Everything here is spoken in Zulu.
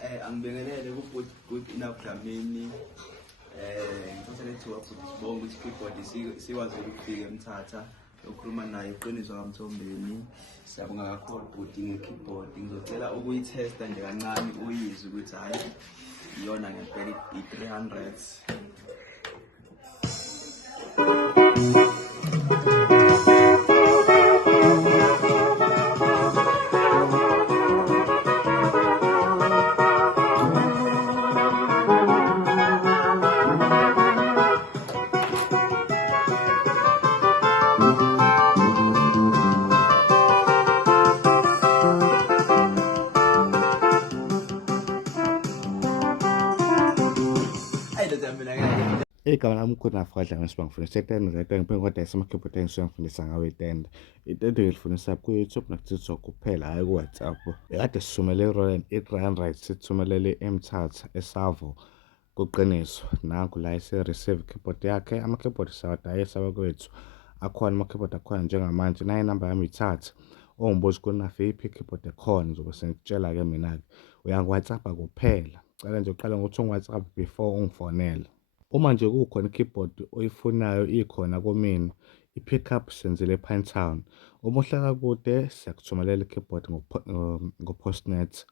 Angibingelele ku Good Enough Dlamini. Ngithatha lethuba futhi sibonga ukuthi i-keyboard sikwazi ukufika eMthatha yokukhuluma naye iqiniso kaMthombeni. Siyabonga kakhulu bhuti nge-keyboard. Ngizocela ukuyithesta nje kancane uyizwe ukuthi hayi iyona ngempela i-300s. Igama lami Good Enough Dlamini sibangifundisa itende ngeke ngiphenye kodwa isemakhipho engisuke ngifundisa ngawe itende. Itende ngilifundisa ku-YouTube naku-TikTok kuphela, hhayi ku-WhatsApp. Ekade sithumele i-300 sithumelele eMthatha eSavo kuqiniso. Nangu la ise-receive keyboard yakhe. Ama-keyboard siyawadayisa bakwethu. Akhona ama-keyboard akhona njengamanje. Nayi inamba yami ithatha. Ongibuza kunafe iphi i-keyboard ekhona ngizobe sengitshela-ke mina-ke. Uyangi-WhatsApp kuphela. Cela nje uqale ngokuthi ungi-WhatsApp before ungifonele. Uma nje kukhona i-keyboard oyifunayo ikhona kumina, i-pickup senzele ePinetown. Uma uhlala kude siyakuthumelela i-keyboard ngo-Postnet.